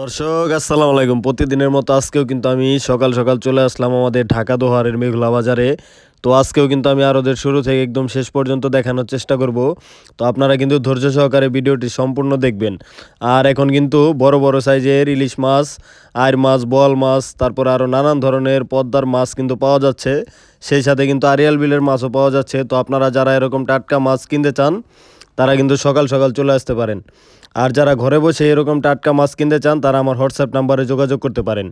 দর্শক, আসসালামু আলাইকুম। প্রতিদিনের মতো আজকেও কিন্তু আমি সকাল সকাল চলে আসলাম আমাদের ঢাকা দোহারের মেঘলা বাজারে। তো আজকেও কিন্তু আমি আরোদের শুরু থেকে একদম শেষ পর্যন্ত দেখানোর চেষ্টা করব। তো আপনারা কিন্তু ধৈর্য সহকারে ভিডিওটি সম্পূর্ণ দেখবেন। আর এখন কিন্তু বড় বড় সাইজের ইলিশ মাছ আয়ের মাছ বল মাছ, তারপর আরও নানান ধরনের পদ্মার মাছ কিন্তু পাওয়া যাচ্ছে। সেই সাথে কিন্তু আরিয়াল বিলের মাছও পাওয়া যাচ্ছে। তো আপনারা যারা এরকম টাটকা মাছ কিনতে চান, তারা কিন্তু সকাল সকাল চলে আসতে পারেন। আর যারা ঘরে বসে এরকম টাটকা মাছ কিনতে চান, তারা আমার হোয়াটসঅ্যাপ নাম্বারে যোগাযোগ করতে পারেন।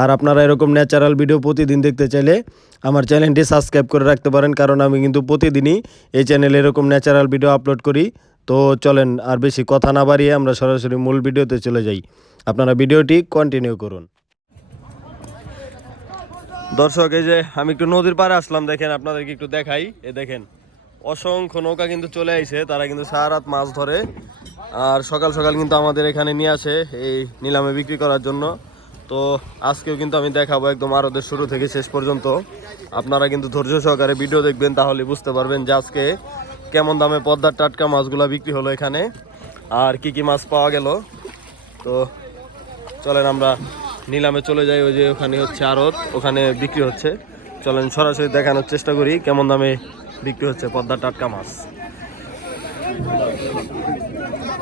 আর আপনারা এরকম ন্যাচারাল ভিডিও প্রতিদিন দেখতে চাইলে আমার চ্যানেলটি সাবস্ক্রাইব করে রাখতে পারেন, কারণ আমি কিন্তু প্রতিদিনই এই চ্যানেলে এরকম ন্যাচারাল ভিডিও আপলোড করি। তো চলেন, আর বেশি কথা না বাড়িয়ে আমরা সরাসরি মূল ভিডিওতে চলে যাই। আপনারা ভিডিওটি কন্টিনিউ করুন। দর্শক, এই যে আমি একটু নদীর পাড়ে আসলাম, দেখেন আপনাদেরকে একটু দেখাই। এ দেখেন অসংখ্য নৌকা কিন্তু চলে আইছে, তারা কিন্তু সারা রাত মাছ ধরে। আর সকাল সকাল কিন্তু আমাদের এখানে নিয়ে আসে এই নিলামে বিক্রি করার জন্য। তো আজকেও কিন্তু আমি দেখাবো একদম আরদের শুরু থেকে শেষ পর্যন্ত। আপনারা কিন্তু ধৈর্য সহকারে ভিডিও দেখবেন, তাহলে বুঝতে পারবেন যে আজকে কেমন দামে পদ্মার টাটকা মাছগুলো বিক্রি হলো এখানে, আর কি কি মাছ পাওয়া গেল। তো চলেন আমরা নিলামে চলে যাই, ওই যে ওখানে হচ্ছে আড়ত ওখানে বিক্রি হচ্ছে। চলেন সরাসরি দেখানোর চেষ্টা করি, কেমন দামে বিক্রি হচ্ছে পদ্মা টাটকা মাছ।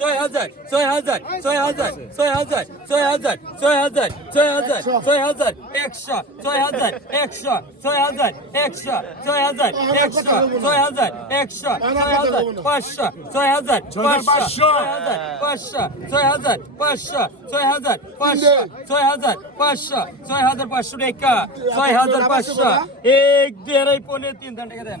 ডাঙ্গার বল ডাঙ্গার বল কিন্তু 35 ডাঙ্গার বল এই যে ডাঙ্গার বল 35 35 34 35 45 5000 5000 5000 পড়ে গেলে ভাই বেটা 15 15 15 15 15 15 15 15 15 15 15 6000 6000 6000 6000 6000 ছয় হাজার ছয় হাজার ছয় হাজার ছয় হাজার ছয় হাজার ছয় হাজার ছয় হাজার ছয় হাজার একশো ছয় হাজার একশো ছয় হাজার একশো ছয় হাজার একশো ছয় হাজার একশো ছয় হাজার পাঁচশো ছয় হাজার পাঁচশো ছয় হাজার পাঁচশো ছয় হাজার পাঁচশো ছয় হাজার পাঁচশো ছয় হাজার পাঁচশো ছয় হাজার পাঁচশো টাকা ছয় হাজার পাঁচশো এক দেড়াই পনেরো তিন টাকা দেন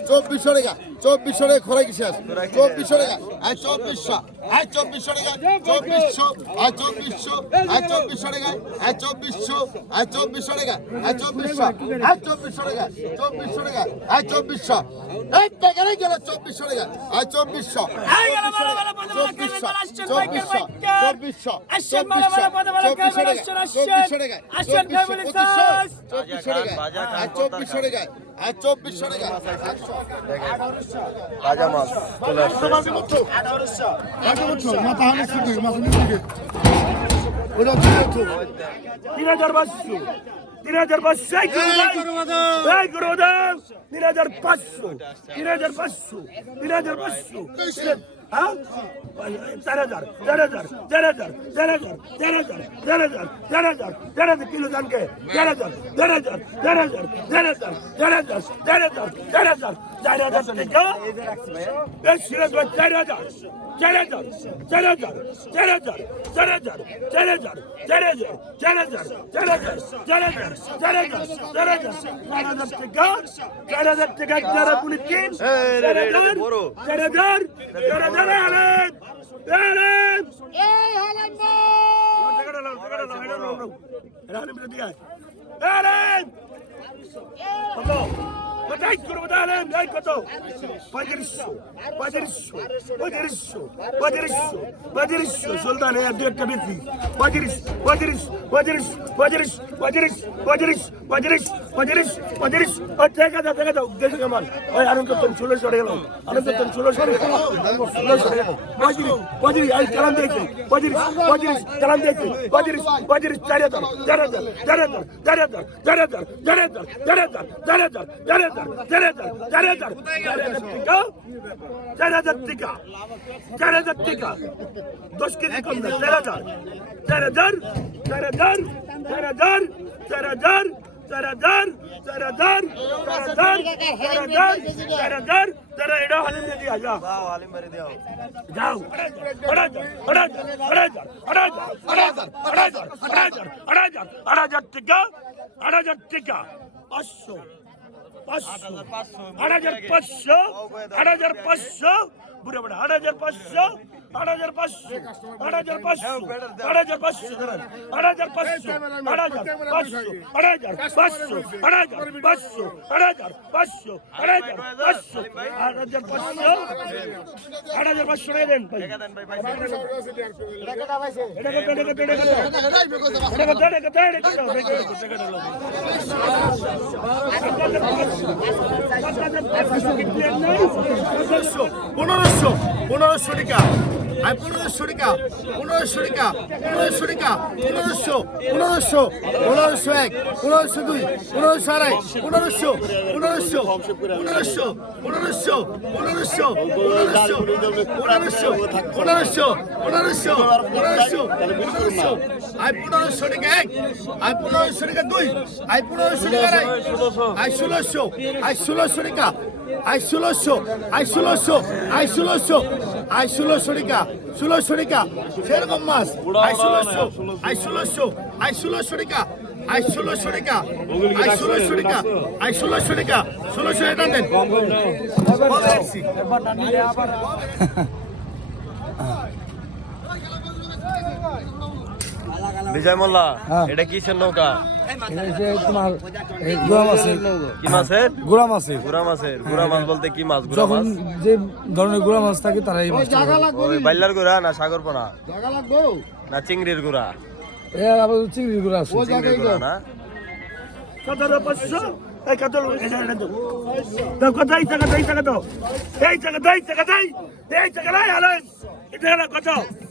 চব্বিশশো টাকা চব্বিশশো টাকা খোরাকি শেষ চব্বিশশো টাকা আর চব্বিশশো আর চব্বিশশো টাকা চব্বিশশো আর চব্বিশশো আর চব্বিশশো টাকা আর চব্বিশশো আর চব্বিশশো টাকা আর চব্বিশশো আর চব্বিশশো টাকা চব্বিশশো টাকা আর চব্বিশশো এই টাকারে গেল চব্বিশশো টাকা আর চব্বিশশো চব্বিশশো চব্বিশশো চব্বিশশো চব্বিশশো চব্বিশশো চব্বিশশো টাকা চব্বিশশো টাকা চব্বিশশো টাকা আর চব্বিশশো টাকা চব্বিশশো টাকা রাজা মাছ চলে আসছে তিন হাজার পাঁচশো এই এই গুরুদাস তিন হাজার পাঁচশো তিন হাজার পাঁচশো তিন হাজার পাঁচশো হ্যাঁ চার হাজার চার হাজার চার হাজার চার হাজার চার হাজার চার হাজার চার হাজার চার হাজার কিলো জানকে চার হাজার চার হাজার চার হাজার চার হাজার চার হাজার চার হাজার চার হাজার চার হাজার টাকা এই সিরাজ ভাই চার হাজার চার হাজার চার হাজার চার হাজার চার হাজার চার হাজার চার হাজার চার হাজার চার হাজার চার হাজার চার হাজার চার হাজার চার হাজার টাকা চার হাজার টাকা চার পুলি তিন চার হাজার চার হাজার চার হাজার আলেন আলেন এই হালেন টাকাটা লাও টাকাটা লাও এটা লাও এটা হালেন বিলে দিগায় আলেন কোথায় করব তাহলে এই কত পঁয়ত্রিশশো পঁয়ত্রিশশো পঁয়ত্রিশশো পঁয়ত্রিশশো পঁয়ত্রিশশো সুলতান এই দু একটা বেশি পঁয়ত্রিশ পঁয়ত্রিশ পঁয়ত্রিশ পঁয়ত্রিশ পঁয়ত্রিশ পঁয়ত্রিশ পঁয়ত্রিশ পঁয়ত্রিশ পঁয়ত্রিশ ওই দেখা দাও দেখা দাও দেখে কেমন ওই আনন্দ তুমি ষোলো সরে গেল আনন্দ তুমি ষোলো সরে গেল ষোলো সরে গেল পঁয়ত্রিশ পঁয়ত্রিশ এই চালান দিয়েছে পঁয়ত্রিশ পঁয়ত্রিশ চালান দিয়েছে পঁয়ত্রিশ পঁয়ত্রিশ চার হাজার চার হাজার চার হাজার চার হাজার চার হাজার চার হাজার চার হাজার চার হাজার চার হাজার চার হাজার চার হাজার চার হাজার টিকা চার হাজার টিকা দশ কেজি কম চার হাজার চার হাজার চার হাজার চার হাজার চার হাজার চার হাজার চার হাজার চার হাজার চার হাজার চার হাজার তারা এটা হালিম দিয়ে দিয়া যাও যাও আড়াই আড়াই আড়াই আড়াই আড়াই আড়াই আড়াই আড়াই আড়াই টিকা আড়াই টিকা পাঁচশো পাঁচশো আট হাজার পাঁচশো আট হাজার পাঁচশো বুড়ে বুড়ে আট হাজার পাঁচশো আট হাজার পাঁচশো আট হাজার পাঁচশো আট হাজার পাঁচশো আট হাজার পাঁচশো আট হাজার পাঁচশো আট হাজার পাঁচশো আট হাজার পাঁচশো আট হাজার পাঁচশো আট হাজার পাঁচশো আট হাজার পাঁচশো আট হাজার পাঁচশো টাকা দেন ভাই এটা কত এটা কত এটা কত এটা কত এটা কত এটা কত এটা কত এটা কত পনেরোশো পনেরোশো টাকা। আর পনেরোশো টাকা পনেরোশো টাকা পনেরোশো টাকা পনেরোশো পনেরোশো পনেরোশো এক পনেরোশো দুই পনেরোশো আড়াই পনেরোশো পনেরোশো পনেরোশো পনেরোশো পনেরোশো পনেরোশো পনেরোশো পনেরোশো পনেরোশো পনেরোশো পনেরোশো আই পনেরোশো টাকা এক আই পনেরোশো টাকা দুই আই পনেরোশো টাকা আড়াই আই ষোলোশো আই ষোলোশো টাকা আই ষোলোশো আই ষোলোশো আই ষোলোশো আই ষোলোশো টাকা ষোলোশো টাকা সেরকম মাছ। আই ষোলোশো আই ষোলোশো আই ষোলোশো টাকা আই ষোলোশো টাকা আই ষোলোশো টাকা আই ষোলোশো টাকা ষোলোশো টাকা দেন। বিজয় মোল্লা এটা কিসের নৌকা? তোমার গুড়া মাছের কি মাছের? গুড়া মাছের। গুড়া মাছের। গুড়া মাছ বলতে কি মাছ? গুড়া মাছ? যে ধরনের গুড়া মাছ থাকে তারা এই মাছটা ওই বাইলার গুড়া না সাগর পোনা না চিংড়ির গুড়া? এ আবার চিংড়ির গুড়া আছে। চিংড়ির গুড়া না? সতেরো পাঁচশো? এই কত এটা এটা দাও দাও কত? এই টাকা এই টাকা দাও এই টাকা দাও এই টাকা দাও এই টাকা দাও আরে এটা কত? এই, এই,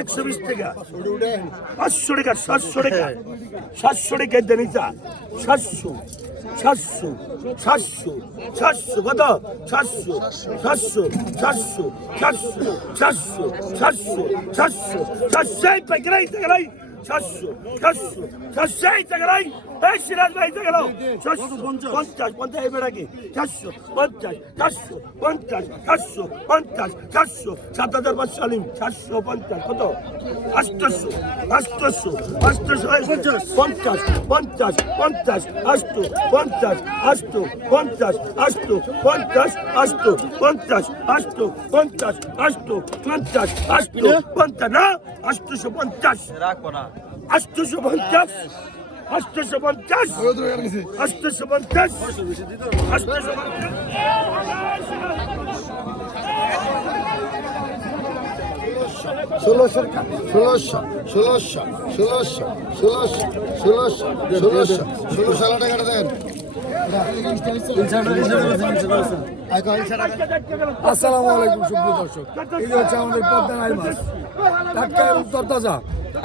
একশো বিশ টাকা। পাঁচশো টাকা, সাতশো টাকা। সাতশো টাকা দেনিতা সাতশো সাতশো সাতশো সাতশো। কত? সাতশো সাতশো সাতশো সাতশো সাতশো সাতশো সাতশো সাতশো। টাকাই টাকাই সাতশো সাতশো সাতশো টাকাই এই সিরাজ ভাই গেল। সাতশো পঞ্চাশ পঞ্চাশ এবার আগে সাতশো পঞ্চাশ সাতশো পঞ্চাশ সাতশো পঞ্চাশ সাতশো সাত হাজার পাঁচশো আলিম সাতশো পঞ্চাশ কত? আটশো আটশো আটশো পঞ্চাশ পঞ্চাশ পঞ্চাশ পঞ্চাশ আটশো পঞ্চাশ আটশো পঞ্চাশ আটশো পঞ্চাশ আটশো পঞ্চাশ আটশো পঞ্চাশ না। আটশো পঞ্চাশ। আটশো পঞ্চাশ। আটশো পঞ্চাশ। আটশো পঞ্চাশ ষোলোশো ষোলোশো ষোলোশো ষোলোশো সুপ্রিয় দর্শক। এই হচ্ছে আমাদের পদ্মা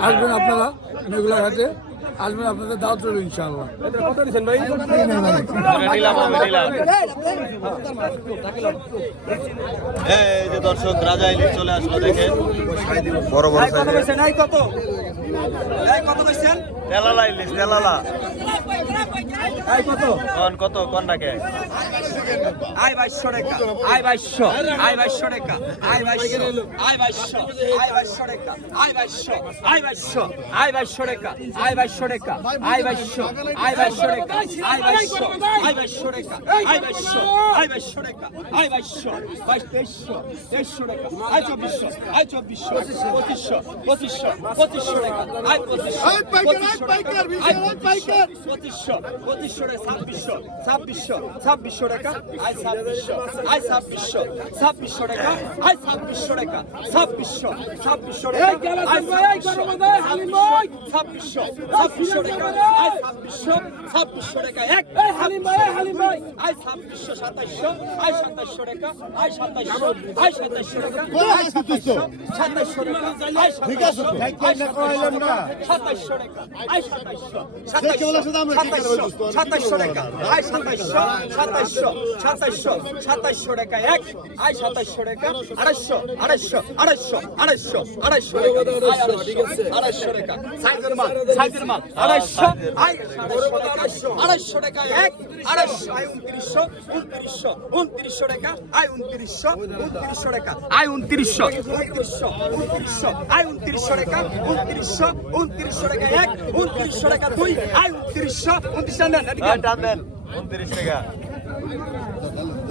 আসবেন আপনারা। রেগুলার হাটে আসবেন আপনাদের দাওয়াত রইল ইনশাআল্লাহ। এই যে দর্শক রাজা ইলিশ চলে আসলো দেখেন বড় বড় সাইজ কত কত কইছেন? তেলালা ইলিশ তেলালা। কত? কন কত কন ডাকে আয় বাইশশো টাকা আয় বাইশশো আয় বাইশশো টাকা আয় বাইশশো আয় বাইশশো আয় বাইশশো টাকা আয় বাইশশো আয় বাইশশো আয় বাইশশো টাকা আয় বাইশশো টাকা আয় বাইশশো আয় বাইশশো টাকা আয় বাইশশো আয় বাইশশো টাকা আয় বাইশশো আয় বাইশশো টাকা আয় বাইশশো বাইশ তেইশশো তেইশশো টাকা আয় চব্বিশশো আয় চব্বিশশো পঁচিশশো পঁচিশশো পঁচিশশো টাকা আই পঁচিশশো পাইকার, বিশাল, এই পাইকার। পঁচিশশো পঁচিশশো টাকা ছাব্বিশশো ছাব্বিশশো ছাব্বিশশো টাকা আই ছাব্বিশশো। আই ছাব্বিশশো। ছাব্বিশশো টাকা। আই ছাব্বিশশো টাকা। ছাব্বিশশো। ছাব্বিশশো ছাব্বিশশো। ছাব্বিশশো। টাকা। আই ছাব্বিশশো ছাব্বিশশো টাকা। এক। হালিম ভাই হালিম ভাই ছাব্বিশশো সাতাইশশো। আই সাতাইশশো টাকা। আই সাতাইশশো। আই সাতাইশশো টাকা। আই সাতাইশশো? সাতাইশশো টাকা। আই সাতাইশশো। সাতাইশশো টাকা। আই সাতাইশশো সাতাইশশো। সাতাইশশো। টাকা। আই সাতাইশশো। সাতাইশশো। সাতাইশশো। সাতাইশশো টাকা এক আই সাতাইশশো টাকা আড়াইশো আড়াইশো আড়াইশো আড়াইশো আড়াইশো আড়াইশো আড়াইশো টাকা। সাইজের মাল সাইজের মাল আড়াইশো আই আড়াইশো। আড়াইশো টাকা এক আড়াইশো আই উনত্রিশশো উনত্রিশশো উনত্রিশশো টাকা আই উনত্রিশশো উনত্রিশশো টাকা আই উনত্রিশশো উনত্রিশশো উনত্রিশশো আই উনত্রিশশো টাকা উনত্রিশশো উনত্রিশশো টাকা এক উনত্রিশশো টাকা দুই আই উনত্রিশশো উনত্রিশশো নেন আন। উনত্রিশ টাকা।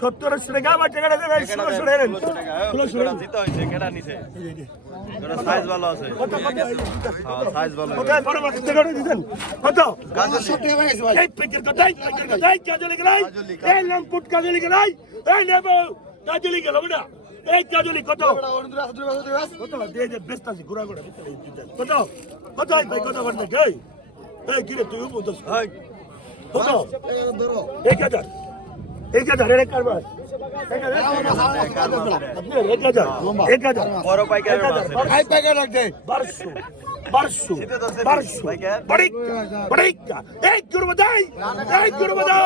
সত্তরশো টাকা আমার টাকাটা দেবেন ষোলোশো টাকা দেন ষোলোশো টাকা জিতে হয়েছে কেটা নিছে? সাইজ ভালো আছে। কত কত? সাইজ ভালো কত বড় মাছ টাকাটা দিতেন। কত? এই পেকের কথাই পেকের কথাই কাজলি গেলাই এই লঙ্কুট কাজলি গেলাই এই নেব কাজলি গেল বেটা এই কাজলি কত? কত? দিয়ে দে ব্যস্ত আছি ঘোরা ঘোরা কত? কত? এই ভাই কত বলতে কে এই কিরে তুই বলছিস কত? এক হাজার। এক হাজার এক কারবার এক হাজার এক হাজার বড় পাইকার পাইকার রাখতে বারোশো বারোশো বারোশো বড়ি বড়ি এক গুরু বাদাই এক গুরু বাদাই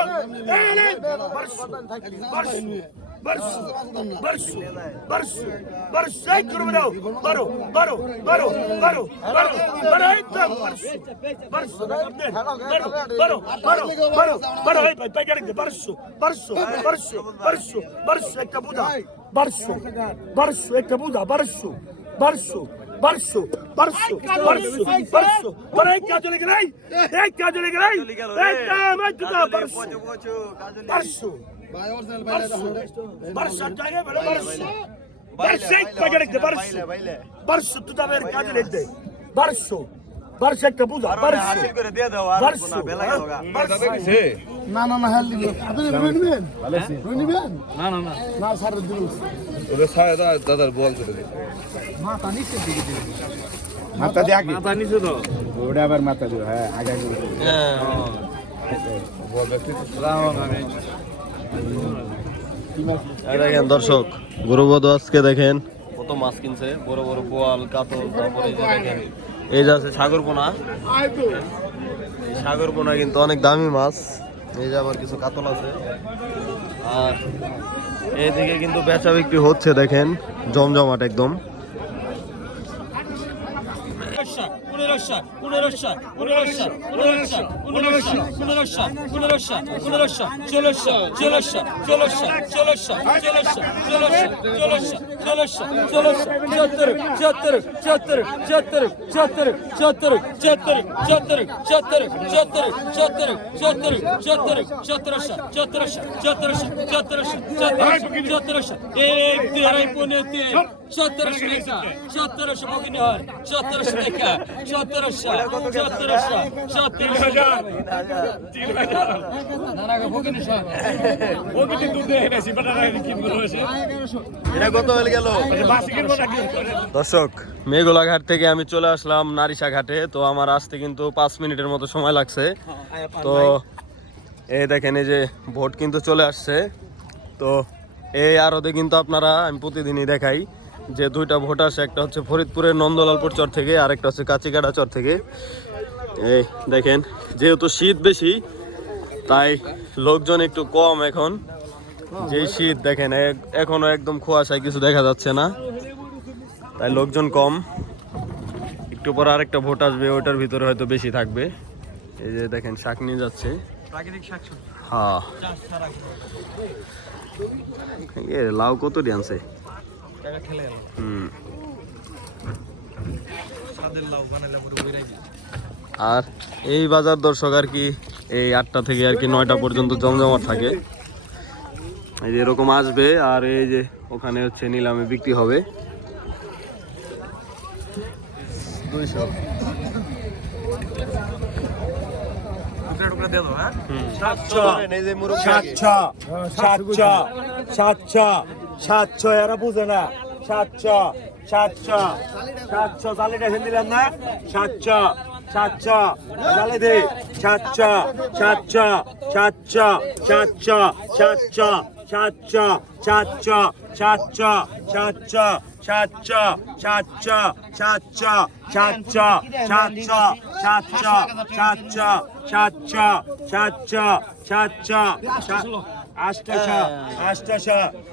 বারোশো বারোশো برسو برسو برسو برسو سعيد کرو بناو برو برو برو برو برو برو ایتا برسو برسو برو برو برو برو برو ای بھائی پیگڑ دے برسو برسو برسو برسو برسو ایک بودا برسو برسو ایک بودا برسو برسو برسو برسو برسو برسو پر ایک کا چلے گئی ایک کا چلے گئی ایک کا مت برسو برسو দাদার বল করে দিল মাথা নিচে মাথা দিয়ে আগে। নিচে তো ওটা আবার মাথা দিও হ্যাঁ। আগে আগে হ্যাঁ সালাম আলাইকুম। দেখেন দর্শক গরুবধ আজকে দেখেন। কত মাছ কিনছে বড় বড় বোয়াল কাতল তারপরে এই যে দেখেন। এই যে আছে সাগর পোনা। সাগর পোনা কিন্তু অনেক দামি মাছ। এই যে আবার কিছু কাতল আছে। আর এইদিকে কিন্তু বেচা বিক্রি হচ্ছে দেখেন। জমজমাট একদম। পনেরোশো পনেরোশো পনেরোশো পনেরোশো পনেরোশো পনেরোশো পনেরোশো পনেরোশো ষোলোশো ষোলোশো ষোলোশো ষোলোশো ষোলোশো ষোলোশো ষোলোশো ষোলোশো ষোলোশো চুয়াত্তর চুয়াত্তর চুয়াত্তর চুয়াত্তর চুয়াত্তর চুয়াত্তর চুয়াত্তর চুয়াত্তর চুয়াত্তর চুয়াত্তর চুয়াত্তর চুয়াত্তরশো চুয়াত্তরশো চুয়াত্তরশো চুয়াত্তরশো চুয়াত্তরশো চুয়াত্তরশো এক দুই আড়াই পনেরো তিন সতেরোশো টাকা সতেরোশো বগিনি হয় সতেরোশো টাকা সতেরোশো সতেরোশো সতেরোশো। এটা কত গেল? দর্শক মেঘলা ঘাট থেকে আমি চলে আসলাম নারিশা ঘাটে তো আমার আসতে কিন্তু পাঁচ মিনিটের মতো সময় লাগছে। তো এই দেখেন এই যে ভোট কিন্তু চলে আসছে। তো এই আরতে কিন্তু আপনারা আমি প্রতিদিনই দেখাই। যে দুইটা ভোট আসে একটা হচ্ছে ফরিদপুরের নন্দলালপুর চর থেকে আর একটা হচ্ছে কাচিকাটা চর থেকে। এই দেখেন যেহেতু শীত বেশি তাই লোকজন একটু কম এখন। যে শীত দেখেন এখনও একদম কুয়াশায় কিছু দেখা যাচ্ছে না তাই লোকজন কম। একটু পর আরেকটা ভোট আসবে ওটার ভিতরে হয়তো বেশি থাকবে। এই যে দেখেন শাক নিয়ে যাচ্ছে। হ্যাঁ। লাউ কত হুম। আর এই বাজার দর্শক আর কি এই আটটা থেকে আর কি নয়টা পর্যন্ত জমজমাট থাকে। এই যে এরকম আসবে আর এই যে ওখানে হচ্ছে নিলামে বিক্রি হবে। দুইশো। সাতশো। সাতশো। সাতশো। সাতশো এরা বুঝে না সাতশো সাতশো সাতশো জালিটা হেন দিলাম না সাতশো সাতশো জালে দে সাতশো সাতশো সাতশো সাতশো সাতশো সাতশো সাতশো সাতশো সাতশো সাতশো সাতশো সাতশো সাতশো সাতশো সাতশো সাতশো সাতশো সাতশো সাতশো আষ্টশো আষ্টশো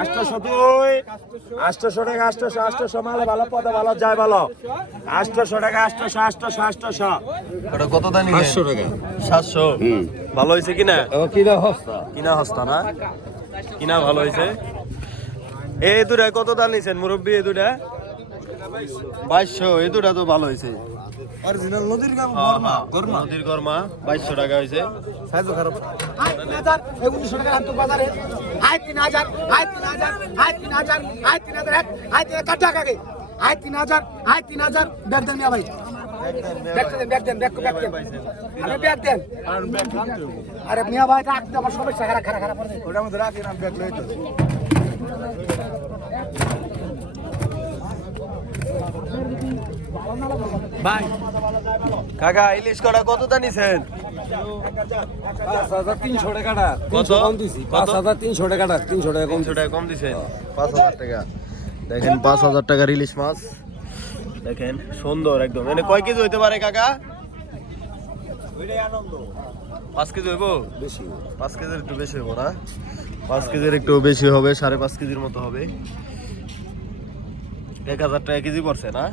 আষ্টশো দুই আষ্টশো টাকা আষ্টশো আষ্টশো মালে ভালো পদে ভালো যায় ভালো। আষ্টশো টাকা আষ্টশো আষ্টশো আষ্টশো ওটা কত সাতশো টাকা। সাতশো। ভালো হয়েছে কিনা? কিনা হস্তা কিনা হস্তা না? কিনা ভালো হয়েছে? এই দুটা কত দাম নিছেন মুরব্বী এই দুটা বাইশশো এই দুটা তো ভালো হয়েছে। অরিজিনাল নদীর গরমা গরমা। নদীর গরমা বাইশশো টাকা হয়েছে। সাইজও খারাপ। আয় তিন হাজার এই উনিশশো টাকা আনতো বাজারে। আয় তিন হাজার আয় তিন হাজার আয় তিন হাজার আয় তিন হাজার এক আয় তিন হাজার টাকা আয় তিন হাজার আয় তিন হাজার ব্যাগ দেন ভাই। ব্যাগ দেন ব্যাগ দেন ব্যাগ ব্যাগ দেন। আরে ব্যাগ দেন। আরে মিয়া ভাই রাখতে আমার সমস্যা খারাপ খারাপ খারাপ করে ওটার মধ্যে রাখি নাম ব্যাগ লইতো। কাকা ইলিশ কটা কত দাম নিছেন? পাঁচ হাজার তিনশো টাকাটা কত? কম দিছি পাঁচ হাজার তিনশো টাকাটা তিনশো টাকা কম টাকা কম দিছেন পাঁচ হাজার টাকা। দেখেন পাঁচ হাজার টাকার ইলিশ মাছ। দেখেন সুন্দর একদম। মানে কয় কেজি হইতে পারে কাকা? পাঁচ কেজি হইব? বেশি। পাঁচ কেজির একটু বেশি হইব না? পাঁচ কেজির একটু বেশি হবে সাড়ে পাঁচ কেজির মতো হবে। এক হাজার টাকা কেজি পড়ছে না?